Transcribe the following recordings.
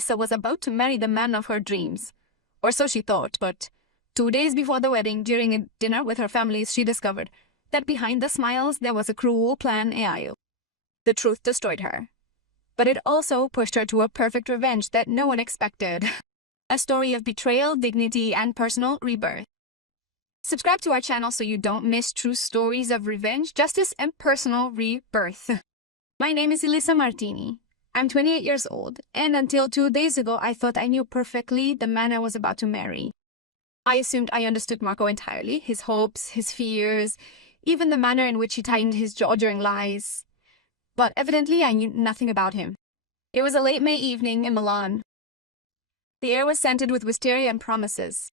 Elisa was about to marry the man of her dreams. Or so she thought, but 2 days before the wedding, during a dinner with her family, she discovered that behind the smiles there was a cruel plan AI. The truth destroyed her. But it also pushed her to a perfect revenge that no one expected. A story of betrayal, dignity, and personal rebirth. Subscribe to our channel so you don't miss true stories of revenge, justice, and personal rebirth. My name is Elisa Martini. I'm 28 years old, and until 2 days ago, I thought I knew perfectly the man I was about to marry. I assumed I understood Marco entirely, his hopes, his fears, even the manner in which he tightened his jaw during lies. But evidently, I knew nothing about him. It was a late May evening in Milan. The air was scented with wisteria and promises.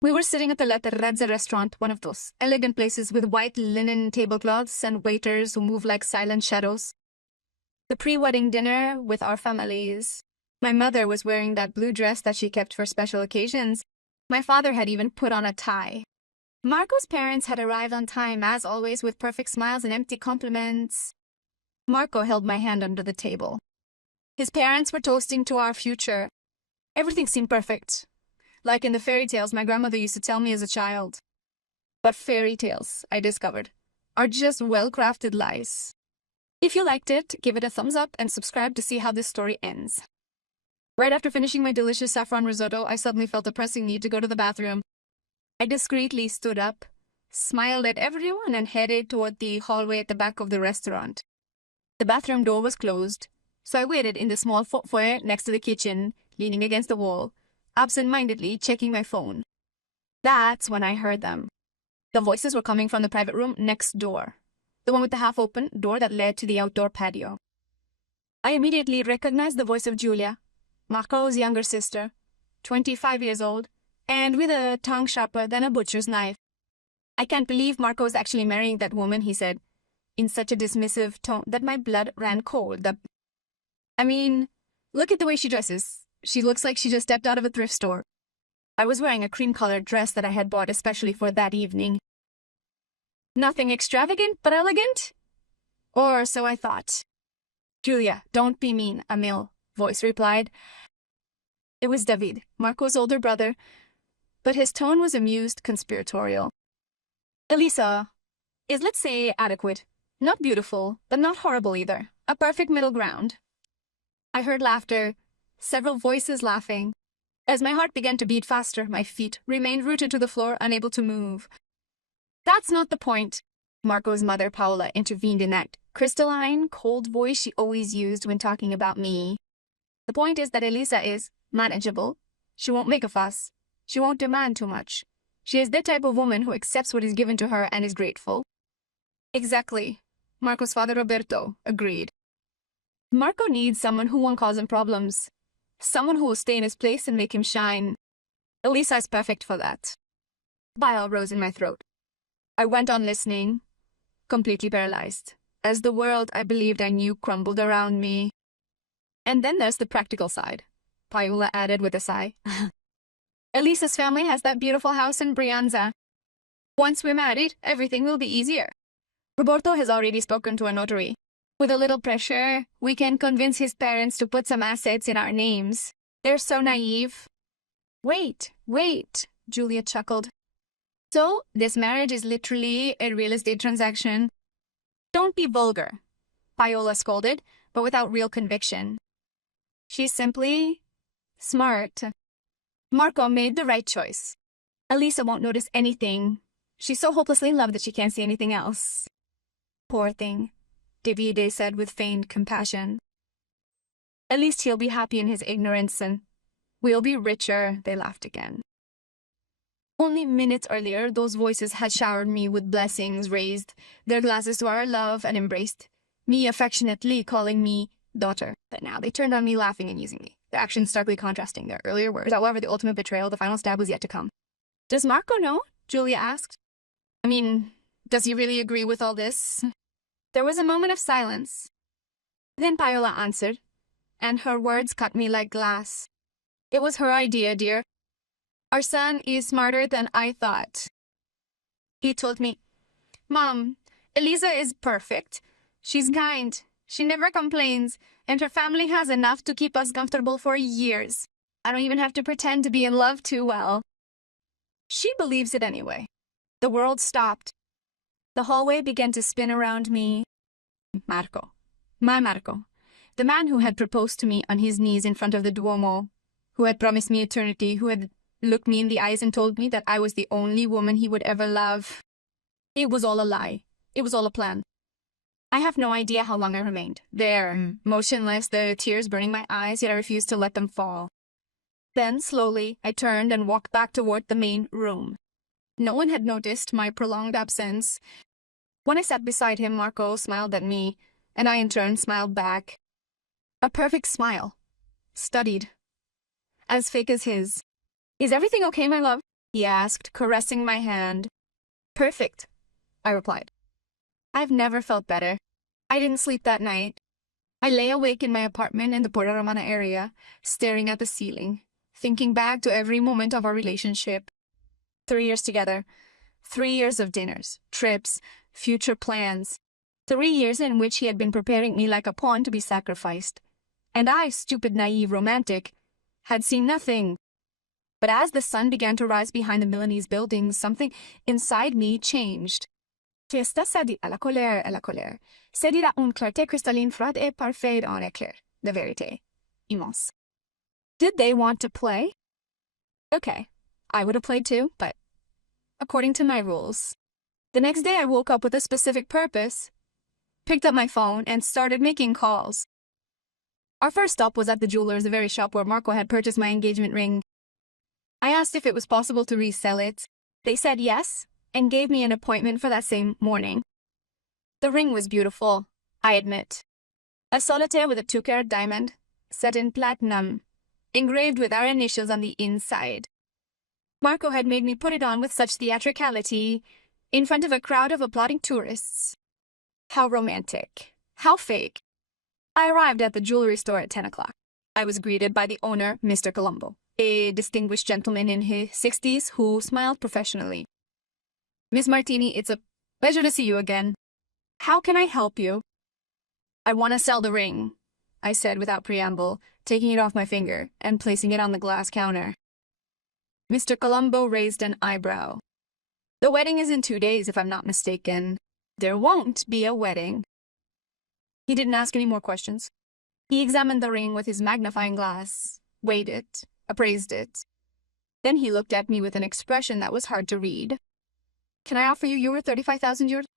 We were sitting at the Letterrazza restaurant, one of those elegant places with white linen tablecloths and waiters who move like silent shadows. The pre-wedding dinner with our families. My mother was wearing that blue dress that she kept for special occasions. My father had even put on a tie. Marco's parents had arrived on time, as always, with perfect smiles and empty compliments. Marco held my hand under the table. His parents were toasting to our future. Everything seemed perfect, like in the fairy tales my grandmother used to tell me as a child. But fairy tales, I discovered, are just well-crafted lies. If you liked it, give it a thumbs up and subscribe to see how this story ends. Right after finishing my delicious saffron risotto, I suddenly felt a pressing need to go to the bathroom. I discreetly stood up, smiled at everyone, and headed toward the hallway at the back of the restaurant. The bathroom door was closed, so I waited in the small foyer next to the kitchen, leaning against the wall, absent-mindedly checking my phone. That's when I heard them. The voices were coming from the private room next door, the one with the half-open door that led to the outdoor patio. I immediately recognized the voice of Giulia, Marco's younger sister, 25 years old, and with a tongue sharper than a butcher's knife. "I can't believe Marco is actually marrying that woman," he said, in such a dismissive tone that my blood ran cold. I mean, look at the way she dresses. She looks like she just stepped out of a thrift store. I was wearing a cream-colored dress that I had bought especially for that evening. Nothing extravagant, but elegant? Or so I thought. "Julia, don't be mean," a male voice replied. It was David, Marco's older brother, but his tone was amused, conspiratorial. "Elisa is, let's say, adequate. Not beautiful, but not horrible either. A perfect middle ground." I heard laughter, several voices laughing. As my heart began to beat faster, my feet remained rooted to the floor, unable to move. "That's not the point," Marco's mother, Paola, intervened in that crystalline, cold voice she always used when talking about me. "The point is that Elisa is manageable. She won't make a fuss. She won't demand too much. She is the type of woman who accepts what is given to her and is grateful." "Exactly," Marco's father, Roberto, agreed. "Marco needs someone who won't cause him problems. Someone who will stay in his place and make him shine. Elisa is perfect for that." Bile rose in my throat. I went on listening, completely paralyzed, as the world I believed I knew crumbled around me. "And then there's the practical side," Paola added with a sigh. "Elisa's family has that beautiful house in Brianza. Once we're married, everything will be easier. Roberto has already spoken to a notary. With a little pressure, we can convince his parents to put some assets in our names. They're so naive." Wait, Julia chuckled. "So, this marriage is literally a real estate transaction?" "Don't be vulgar," Paola scolded, but without real conviction. "She's simply smart. Marco made the right choice. Elisa won't notice anything. She's so hopelessly in love that she can't see anything else." "Poor thing," Davide said with feigned compassion. "At least he'll be happy in his ignorance and we'll be richer," they laughed again. Only minutes earlier, those voices had showered me with blessings, raised their glasses to our love, and embraced me affectionately, calling me daughter. But now they turned on me, laughing and using me, their actions starkly contrasting their earlier words. However, the ultimate betrayal, the final stab, was yet to come. "Does Marco know?" Julia asked. "I mean, does he really agree with all this?" There was a moment of silence. Then Paola answered, and her words cut me like glass. "It was her idea, dear. Our son is smarter than I thought. He told me, 'Mom, Elisa is perfect. She's kind. She never complains, and her family has enough to keep us comfortable for years. I don't even have to pretend to be in love too well. She believes it anyway. The world stopped. The hallway began to spin around me. Marco. My Marco. The man who had proposed to me on his knees in front of the Duomo, who had promised me eternity, who had looked me in the eyes and told me that I was the only woman he would ever love. It was all a lie. It was all a plan. I have no idea how long I remained. There, motionless, the tears burning my eyes, yet I refused to let them fall. Then, slowly, I turned and walked back toward the main room. No one had noticed my prolonged absence. When I sat beside him, Marco smiled at me, and I in turn smiled back. A perfect smile. Studied. As fake as his. "Is everything okay, my love?" he asked, caressing my hand. "Perfect," I replied. I've never felt better. I didn't sleep that night. I lay awake in my apartment in the Porta Romana area, staring at the ceiling, thinking back to every moment of our relationship. 3 years together. 3 years of dinners, trips, future plans. 3 years in which he had been preparing me like a pawn to be sacrificed. And I, stupid, naive, romantic, had seen nothing. But as the sun began to rise behind the Milanese buildings, something inside me changed. Fiesta cédit à la colère, cédit à une clarté cristalline froide et parfaite en éclair, de vérité, immense. Did they want to play? Okay, I would have played too, but according to my rules. The next day I woke up with a specific purpose, picked up my phone, and started making calls. Our first stop was at the jeweler's, the very shop where Marco had purchased my engagement ring. I asked if it was possible to resell it. They said yes, and gave me an appointment for that same morning. The ring was beautiful, I admit. A solitaire with a 2-carat diamond, set in platinum, engraved with our initials on the inside. Marco had made me put it on with such theatricality, in front of a crowd of applauding tourists. How romantic. How fake. I arrived at the jewelry store at 10 o'clock. I was greeted by the owner, Mr. Colombo, a distinguished gentleman in his 60s who smiled professionally. "Miss Martini, it's a pleasure to see you again. How can I help you?" "I want to sell the ring," I said without preamble, taking it off my finger and placing it on the glass counter. Mr. Colombo raised an eyebrow. "The wedding is in 2 days, if I'm not mistaken. There won't be a wedding." He didn't ask any more questions. He examined the ring with his magnifying glass, weighed it, appraised it. Then he looked at me with an expression that was hard to read. "Can I offer you 35,000 euros?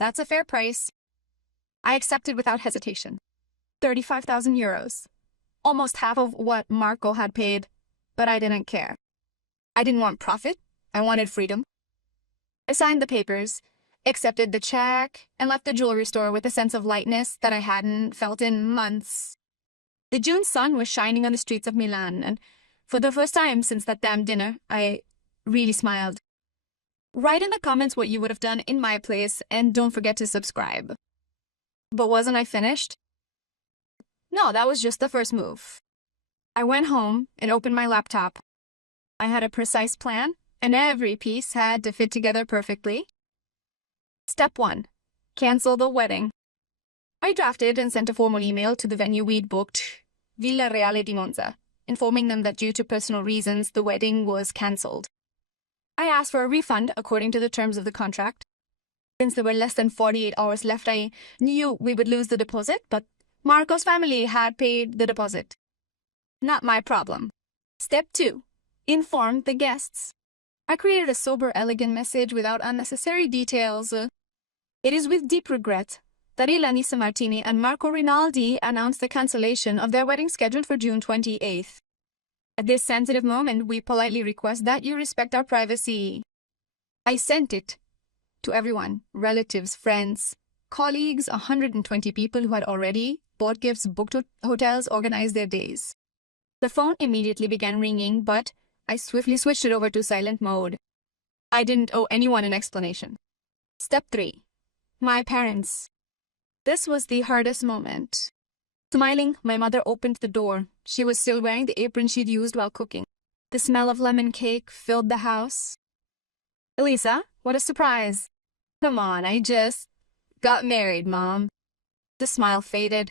That's a fair price." I accepted without hesitation. 35,000 euros. Almost half of what Marco had paid, but I didn't care. I didn't want profit. I wanted freedom. I signed the papers, accepted the check, and left the jewelry store with a sense of lightness that I hadn't felt in months. The June sun was shining on the streets of Milan, and for the first time since that damn dinner, I really smiled. Write in the comments what you would have done in my place, and don't forget to subscribe. But wasn't I finished? No, that was just the first move. I went home and opened my laptop. I had a precise plan, and every piece had to fit together perfectly. Step 1. Cancel the wedding. I drafted and sent a formal email to the venue we'd booked, Villa Reale di Monza, informing them that due to personal reasons, the wedding was cancelled. I asked for a refund according to the terms of the contract. Since there were less than 48 hours left, I knew we would lose the deposit, but Marco's family had paid the deposit. Not my problem. Step 2. Inform the guests. I created a sober, elegant message without unnecessary details. It is with deep regret that Ilanisa Martini and Marco Rinaldi announced the cancellation of their wedding scheduled for June 28th. At this sensitive moment, we politely request that you respect our privacy. I sent it to everyone, relatives, friends, colleagues, 120 people who had already bought gifts, booked hotels, organized their days. The phone immediately began ringing, but I swiftly switched it over to silent mode. I didn't owe anyone an explanation. Step 3. My parents. This was the hardest moment. Smiling, my mother opened the door. She was still wearing the apron she'd used while cooking. The smell of lemon cake filled the house. "Elisa, what a surprise." "Come on, I just got married, Mom." The smile faded.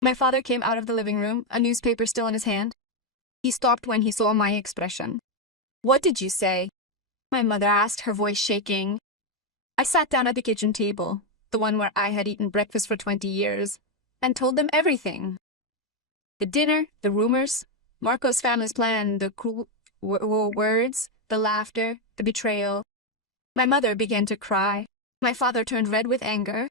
My father came out of the living room, a newspaper still in his hand. He stopped when he saw my expression. "What did you say?" my mother asked, her voice shaking. I sat down at the kitchen table, the one where I had eaten breakfast for 20 years, and told them everything. The dinner, the rumors, Marco's family's plan, the cruel words, the laughter, the betrayal. My mother began to cry. My father turned red with anger.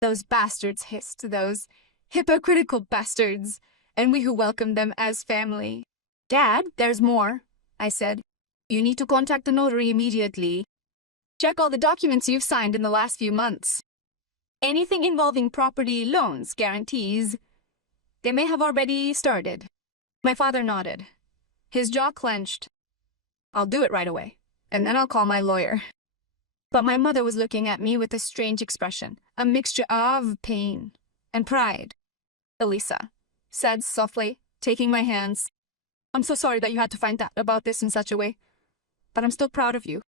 "Those bastards," hissed, "those hypocritical bastards, and we who welcomed them as family." "Dad, there's more," I said. "You need to contact the notary immediately. Check all the documents you've signed in the last few months. Anything involving property, loans, guarantees. They may have already started." My father nodded. His jaw clenched. "I'll do it right away, and then I'll call my lawyer." But my mother was looking at me with a strange expression, a mixture of pain and pride. "Elisa," said softly, taking my hands, "I'm so sorry that you had to find out about this in such a way, but I'm still proud of you.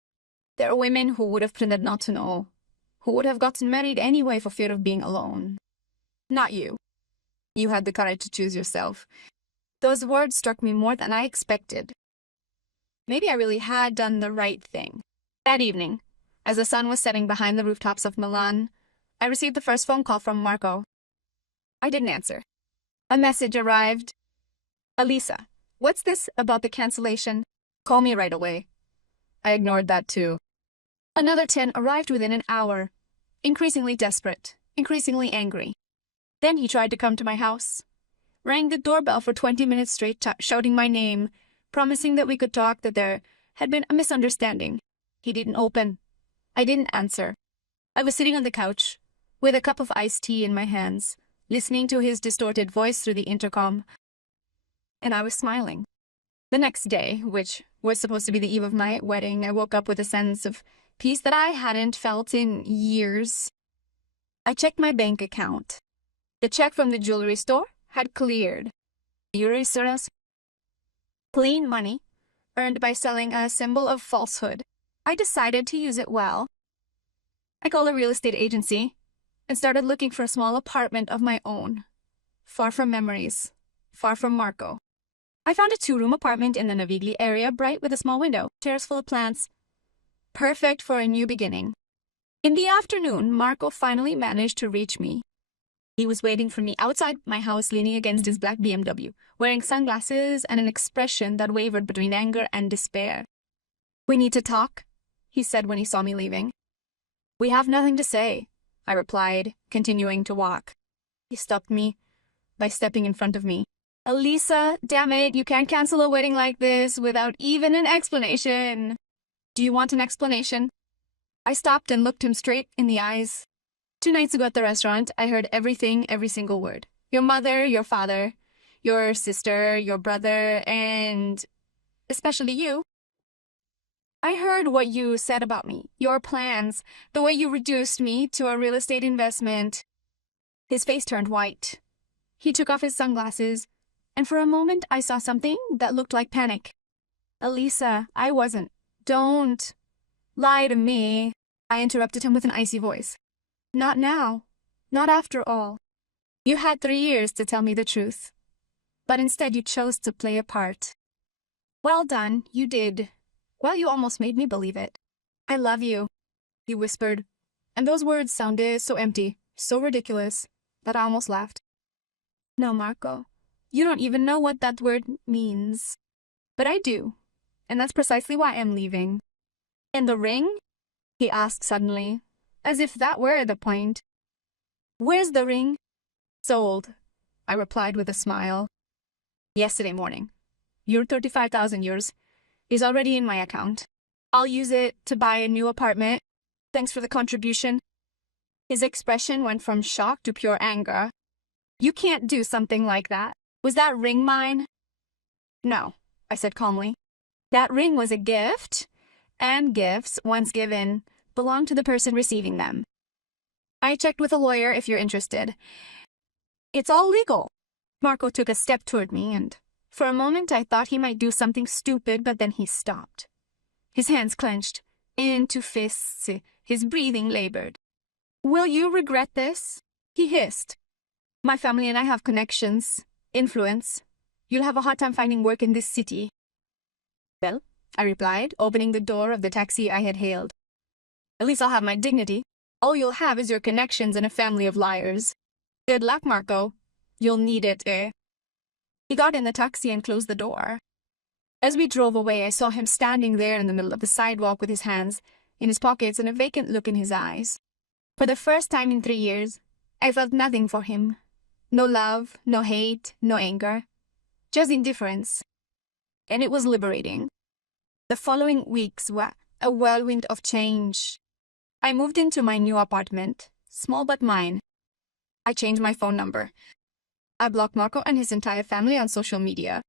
There are women who would have pretended not to know, who would have gotten married anyway for fear of being alone. Not you. You had the courage to choose yourself." Those words struck me more than I expected. Maybe I really had done the right thing. That evening, as the sun was setting behind the rooftops of Milan, I received the first phone call from Marco. I didn't answer. A message arrived. "Elisa, what's this about the cancellation? Call me right away." I ignored that too. Another 10 arrived within an hour, increasingly desperate, increasingly angry. Then he tried to come to my house, rang the doorbell for 20 minutes straight, shouting my name, promising that we could talk, that there had been a misunderstanding. He didn't open. I didn't answer. I was sitting on the couch, with a cup of iced tea in my hands, listening to his distorted voice through the intercom, and I was smiling. The next day, which was supposed to be the eve of my wedding, I woke up with a sense of peace that I hadn't felt in years. I checked my bank account. The check from the jewelry store had cleared. Clean money, earned by selling a symbol of falsehood. I decided to use it well. I called a real estate agency and started looking for a small apartment of my own, far from memories, far from Marco. I found a 2-room apartment in the Navigli area, bright with a small window, chairs full of plants. Perfect for a new beginning. In the afternoon, Marco finally managed to reach me. He was waiting for me outside my house, leaning against his black BMW, wearing sunglasses and an expression that wavered between anger and despair. "We need to talk," he said when he saw me leaving. "We have nothing to say," I replied, continuing to walk. He stopped me by stepping in front of me. "Elisa, damn it, you can't cancel a wedding like this without even an explanation." "Do you want an explanation?" I stopped and looked him straight in the eyes. 2 nights ago at the restaurant, I heard everything, every single word. Your mother, your father, your sister, your brother, and especially you. I heard what you said about me, your plans, the way you reduced me to a real estate investment. His face turned white. He took off his sunglasses, and for a moment I saw something that looked like panic. "Elisa, I wasn't. Don't lie to me," I interrupted him with an icy voice. "Not now. Not after all. You had 3 years to tell me the truth, but instead you chose to play a part. Well done, you did. Well, you almost made me believe it. I love you," he whispered, and those words sounded so empty, so ridiculous, that I almost laughed. "No, Marco, you don't even know what that word means. But I do, and that's precisely why I'm leaving." "And the ring?" he asked suddenly, as if that were the point. "Where's the ring?" "Sold," I replied with a smile. "Yesterday morning. Your 35,000 euros is already in my account. I'll use it to buy a new apartment. Thanks for the contribution." His expression went from shock to pure anger. "You can't do something like that. Was that ring mine?" "No," I said calmly. "That ring was a gift, and gifts, once given, belong to the person receiving them. I checked with a lawyer if you're interested. It's all legal." Marco took a step toward me, and for a moment I thought he might do something stupid, but then he stopped. His hands clenched into fists, his breathing labored. "Will you regret this?" he hissed. My family and I have connections, influence. You'll have a hard time finding work in this city. Well, I replied, opening the door of the taxi I had hailed. At least I'll have my dignity. All you'll have is your connections and a family of liars. Good luck, Marco. You'll need it, eh? He got in the taxi and closed the door. As we drove away, I saw him standing there in the middle of the sidewalk with his hands in his pockets and a vacant look in his eyes. For the first time in 3 years, I felt nothing for him. No love, no hate, no anger. Just indifference. And it was liberating. The following weeks were a whirlwind of change. I moved into my new apartment, small but mine. I changed my phone number. I blocked Marco and his entire family on social media.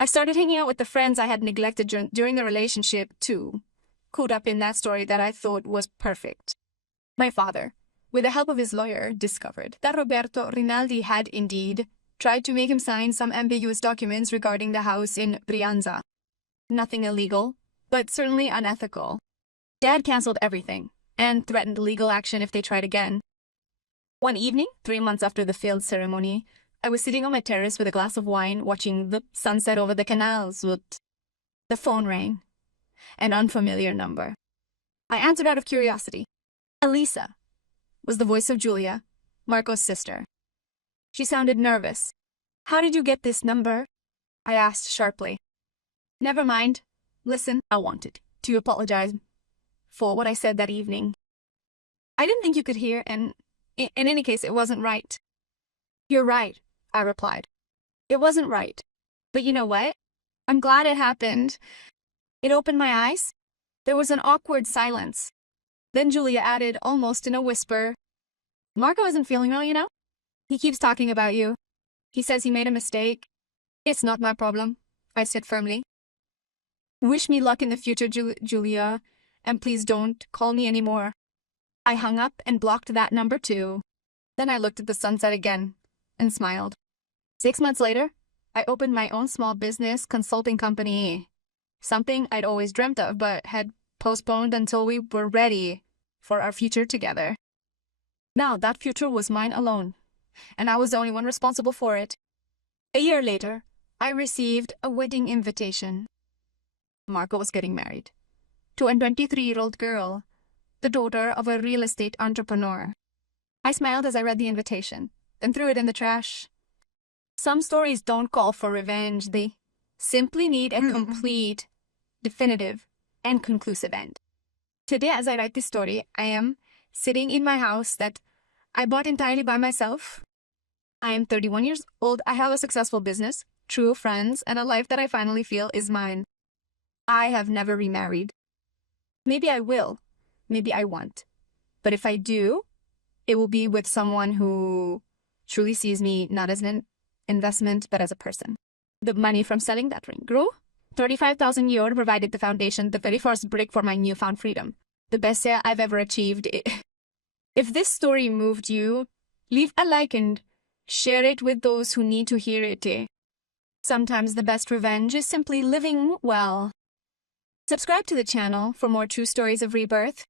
I started hanging out with the friends I had neglected during the relationship, too, caught up in that story that I thought was perfect. My father, with the help of his lawyer, discovered that Roberto Rinaldi had indeed tried to make him sign some ambiguous documents regarding the house in Brianza. Nothing illegal, but certainly unethical. Dad canceled everything and threatened legal action if they tried again. One evening, 3 months after the failed ceremony, I was sitting on my terrace with a glass of wine, watching the sunset over the canals. The phone rang. An unfamiliar number. I answered out of curiosity. Elisa was the voice of Julia, Marco's sister. She sounded nervous. How did you get this number? I asked sharply. Never mind. Listen, I wanted to apologize for what I said that evening. I didn't think you could hear, and in any case, it wasn't right. You're right, I replied. It wasn't right. But you know what? I'm glad it happened. It opened my eyes. There was an awkward silence. Then Julia added, almost in a whisper, Marco isn't feeling well, you know? He keeps talking about you. He says he made a mistake. It's not my problem, I said firmly. Wish me luck in the future, Julia, and please don't call me anymore. I hung up and blocked that number too. Then I looked at the sunset again and smiled. 6 months later, I opened my own small business consulting company. Something I'd always dreamt of but had postponed until we were ready for our future together. Now that future was mine alone, and I was the only one responsible for it. A year later, I received a wedding invitation. Marco was getting married to a 23-year-old girl, the daughter of a real estate entrepreneur. I smiled as I read the invitation, then threw it in the trash. Some stories don't call for revenge. They simply need a complete, definitive, and conclusive end. Today, as I write this story, I am sitting in my house that I bought entirely by myself. I am 31 years old. I have a successful business, true friends, and a life that I finally feel is mine. I have never remarried. Maybe I will. Maybe I won't. But if I do, it will be with someone who truly sees me not as an investment, but as a person. The money from selling that ring grew. 35,000 euro provided the foundation, the very first brick for my newfound freedom. The best year I've ever achieved. If this story moved you, leave a like and share it with those who need to hear it. Sometimes the best revenge is simply living well. Subscribe to the channel for more true stories of rebirth.